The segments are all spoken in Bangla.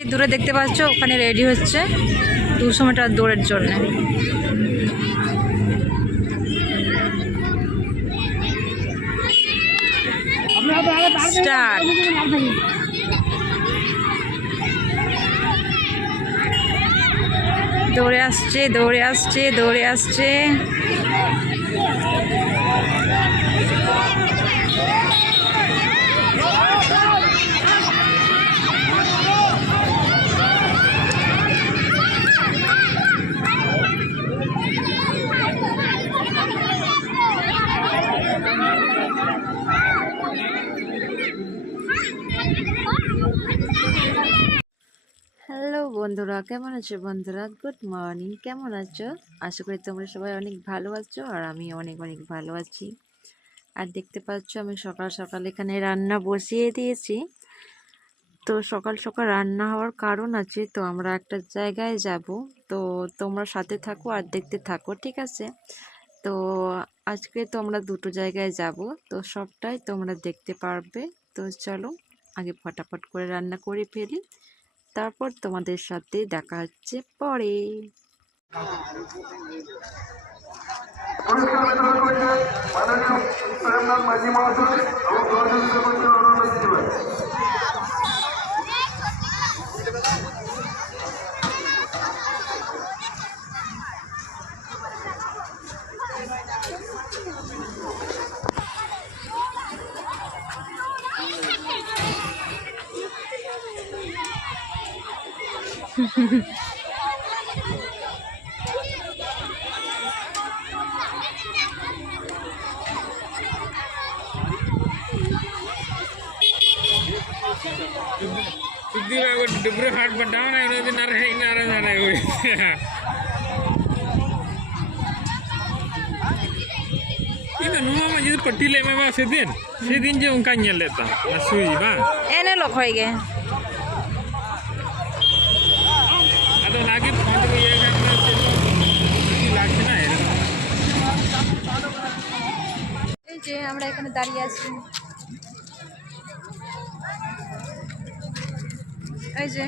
দূরে দেখতে পাচ্ছ ওখানে রেডি হচ্ছে 200 মিটার দৌড়ের জন্য। স্টার্ট। দৌড়ে আসছে দৌড়ে আসছে দৌড়ে আসছে। হ্যালো বন্ধুরা, কেমন আছো বন্ধুরা? গুড মর্নিং, কেমন আছো? আশা করি তোমরা সবাই অনেক ভালো আছো আর আমি অনেক অনেক ভালো আছি। আর দেখতে পাচ্ছ আমি সকাল সকাল এখানে রান্না বসিয়ে দিয়েছি। তো সকাল সকাল রান্না হওয়ার কারণ আছে, তো আমরা একটা জায়গায় যাব, তো তোমরা সাথে থাকো আর দেখতে থাকো, ঠিক আছে? তো আজকে তো আমরা দুটো জায়গায় যাব, তো সবটাই তোমরা দেখতে পারবে। তো চলো আগে ফটাফট করে রান্না করে ফেলি, তারপর তোমাদের সাথে দেখা হচ্ছে পরে। डुबरे हाट बढ़ाओ ना इन्होंने नारा हुए ini numa mah jadi peti leme ba sedin je ungka nyel leta masui ba এনে লোক হয়ে গে ado lagi phone ko ye kan ki lagche na এই যে আমরা এখানে দাঁড়িয়ে আছি। এই যে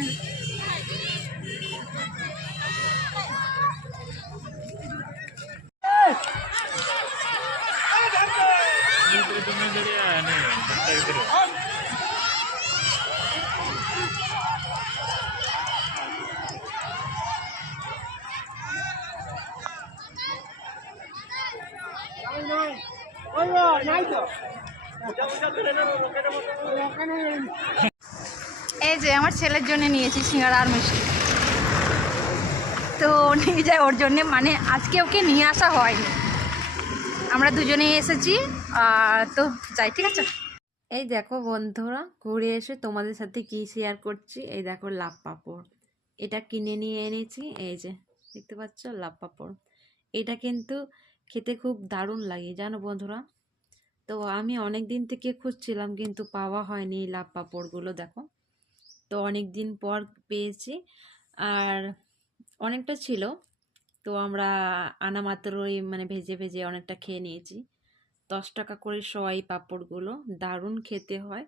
এই যে আমার ছেলের জন্য নিয়েছি সিঙ্গাড়া আর মিষ্টি। তো নিয়ে যায় ওর জন্যে, মানে আজকে ওকে নিয়ে আসা হয়নি, আমরা দুজনেই এসেছি। তো যাই, ঠিক আছে? এই দেখো বন্ধুরা, ঘুরে এসে তোমাদের সাথে কি শেয়ার করছি। এই দেখো লাভ পাঁপড়, এটা কিনে নিয়ে এনেছি। এই যে দেখতে পাচ্ছ লাভ পাঁপড়, এটা কিন্তু খেতে খুব দারুণ লাগে জানো বন্ধুরা। তো আমি অনেক দিন থেকে খুঁজছিলাম কিন্তু পাওয়া হয়নি এই লাভ পাঁপড়গুলো, দেখো। তো অনেক দিন পর পেয়েছি আর অনেকটা ছিল, তো আমরা আনা মাত্রই মানে ভেজে ভেজে অনেকটা খেয়ে নিয়েছি। 10 টাকা করে সবাই পাঁপড়গুলো, দারুণ খেতে হয়।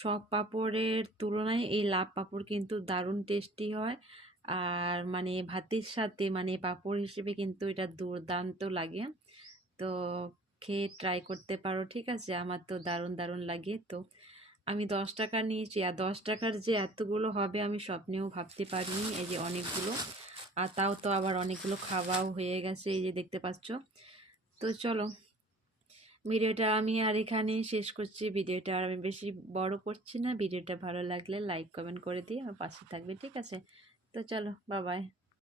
সব পাঁপড়ের তুলনায় এই লাভ পাঁপড় কিন্তু দারুণ টেস্টি হয়। আর মানে ভাতের সাথে মানে পাঁপড় হিসেবে কিন্তু এটা দুর্দান্ত লাগে। তো খেয়ে ট্রাই করতে পারো, ঠিক আছে? আমার তো দারুণ দারুণ লাগে। তো আমি 10 টাকা নিয়েছি, আর 10 টাকার যে এতগুলো হবে আমি স্বপ্নেও ভাবতে পারিনি। এই যে অনেকগুলো, আর তাও তো আবার অনেকগুলো খাওয়াও হয়ে গেছে, এই যে দেখতে পাচ্ছ। তো চলো ভিডিওটা আমি আর এখানে শেষ করছি। ভিডিওটা আর আমি বেশি বড় করছি না। ভিডিওটা ভালো লাগলে লাইক কমেন্ট করে দিয়ে আমার পাশে থাকবে, ঠিক আছে? তো চলো, বাই বাই।